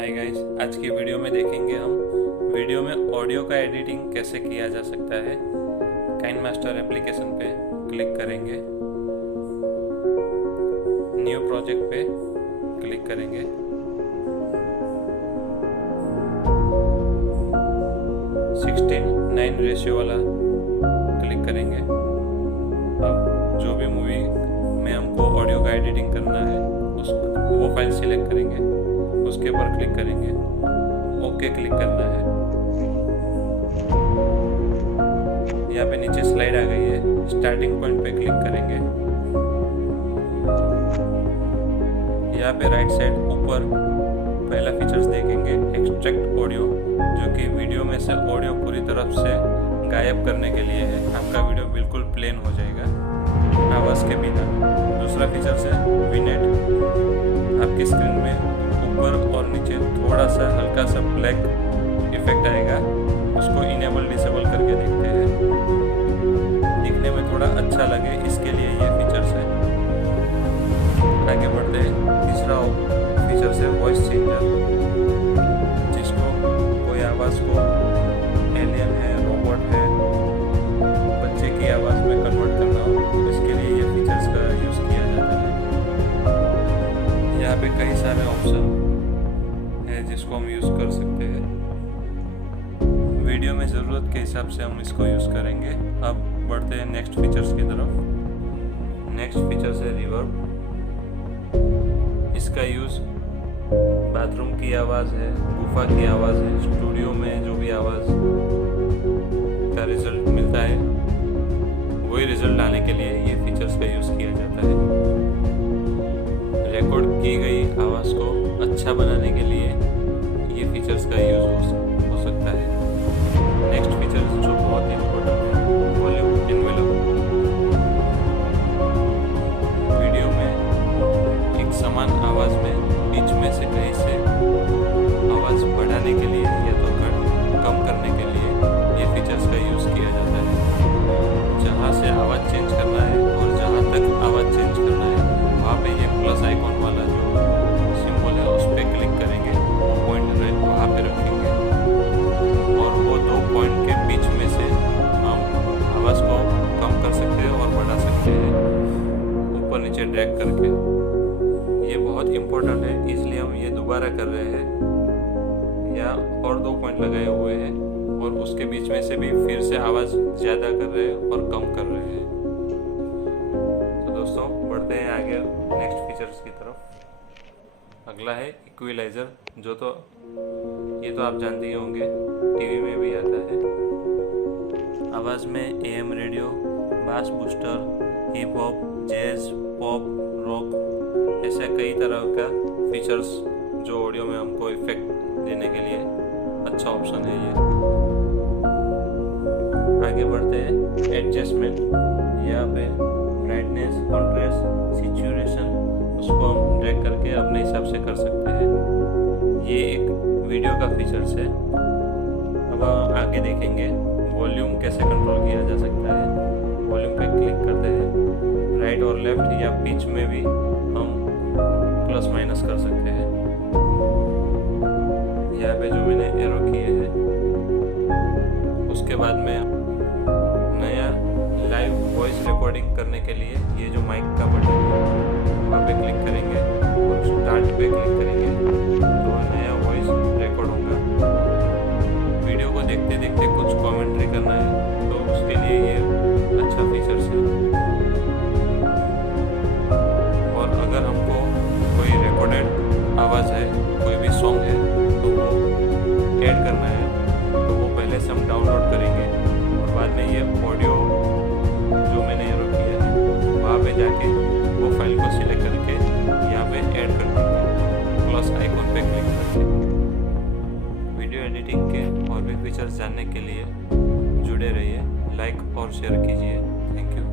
Hi guys, आज की video में देखेंगे हम वीडियो में ऑडियो का एडिटिंग कैसे किया जा सकता है। काइनमास्टर एप्लीकेशन पे क्लिक करेंगे, न्यू प्रोजेक्ट पे क्लिक करेंगे, सिक्सटीन 9 रेशियो वाला क्लिक करेंगे। अब जो भी मूवी में हमको ऑडियो का एडिटिंग करना है वो फाइल सिलेक्ट करेंगे, उसके ऊपर क्लिक करेंगे, ओके क्लिक करना है। यहाँ पे नीचे स्लाइड आ गई है, स्टार्टिंग पॉइंट पे क्लिक करेंगे। यहाँ पे राइट साइड ऊपर पहला फीचर्स देखेंगे, एक्सट्रैक्ट ऑडियो, जो कि वीडियो में से ऑडियो पूरी तरफ से गायब करने के लिए है। आपका वीडियो बिल्कुल प्लेन हो जाएगा आवाज़ के बिना। दूसरा फीचर्स है विनेट, आपकी स्क्रीन में ऊपर और नीचे थोड़ा सा हल्का सा ब्लैक इफेक्ट आएगा, उसको इनेबल डिसेबल करके देखते हैं, दिखने में थोड़ा अच्छा लगे, इसके लिए ये फीचर्स है। आगे बढ़ते हैं, तीसरा फीचर्स है वॉइस चेंजर, जिसको कोई आवाज़ को एलियन है, रोबोट है, बच्चे की आवाज़ में कन्वर्ट करना हो, इसके लिए ये फीचर्स का यूज़ किया जाता है। यहाँ पे कई सारे ऑप्शन है जिसको हम यूज़ कर सकते हैं। वीडियो में ज़रूरत के हिसाब से हम इसको यूज़ करेंगे। अब बढ़ते हैं नेक्स्ट फीचर्स की तरफ। नेक्स्ट फीचर्स है रिवर्ब। इसका यूज़ बाथरूम की आवाज़ है, गुफा की आवाज़ है, स्टूडियो में जो भी आवाज़ का रिजल्ट मिलता है वही रिजल्ट लाने के लिए ये फीचर्स का यूज़ किया जाता है। रिकॉर्ड की गई आवाज़ को अच्छा बनाने के लिए ये फीचर्स का यूज़ हो सकता है। नेक्स्ट फीचर जो बहुत इम्पोर्टेंट है, वॉल्यूम एनवेलप। वीडियो में एक समान आवाज़ में बीच में से कहीं से आवाज़ बढ़ाने के लिए या तो कम करने के लिए ये फीचर्स का यूज़ किया जाता है। जहाँ से आवाज़ चेंज करना है और जहाँ तक आवाज़ चेंज करना है वहाँ पे ये प्लस आइकॉन वाला जो सिंबल है उस पर क्लिक करेंगे, वो पॉइंट वहाँ पे रखेंगे और वो दो पॉइंट के बीच में से हम आवाज़ को कम कर सकते हैं और बढ़ा सकते हैं ऊपर नीचे ड्रैग करके। ये बहुत इम्पोर्टेंट है, इसलिए हम ये दोबारा कर रहे हैं। या और दो पॉइंट लगाए हुए हैं और उसके बीच में से भी फिर से आवाज़ ज़्यादा कर रहे हैं और कम कर रहे हैं। तो दोस्तों बढ़ते हैं आगे नेक्स्ट फीचर्स की तरफ। अगला है इक्विलाइजर, जो तो ये तो आप जानते ही होंगे, टीवी में भी आता है। आवाज़ में एएम रेडियो, बास booster, hip hop, jazz, pop, rock, ऐसे कई तरह का फीचर्स जो ऑडियो में हमको इफेक्ट देने के लिए अच्छा ऑप्शन है ये। आगे बढ़ते हैं एडजस्टमेंट। यहाँ पे ब्राइटनेस, कॉन्ट्रास्ट, सैचुरेशन, उसको हम ड्रैग करके अपने हिसाब से कर सकते हैं। ये एक वीडियो का फीचर्स है। अब आगे देखेंगे वॉल्यूम कैसे कंट्रोल किया जा सकता है। वॉल्यूम पे क्लिक करते हैं, राइट और लेफ्ट या पिच में भी हम प्लस माइनस कर सकते हैं। यहाँ पे जो मैंने एरो किए हैं, उसके बाद में नया लाइव वॉइस रिकॉर्डिंग करने के लिए ये जो माइक का बटन है वहाँ पे क्लिक करेंगे और स्टार्ट पे क्लिक करेंगे तो नया वॉइस रिकॉर्ड होगा। वीडियो को देखते देखते कुछ कमेंट्री करना है तो उसके लिए ये अच्छा फीचर्स है। और अगर हमको कोई रिकॉर्डेड आवाज़ है, कोई भी सॉन्ग है तो वो ऐड करना है तो वो पहले से हम डाउनलोड करेंगे और बाद में ये ऑडियो जो मैंने एरो किया है वहाँ पे जाके वो फाइल को सिलेक्ट करके यहाँ पे ऐड कर देंगे, प्लस आइकॉन पे क्लिक करके। वीडियो एडिटिंग के और भी फीचर्स जानने के लिए जुड़े रहिए, लाइक और शेयर कीजिए। Thank you.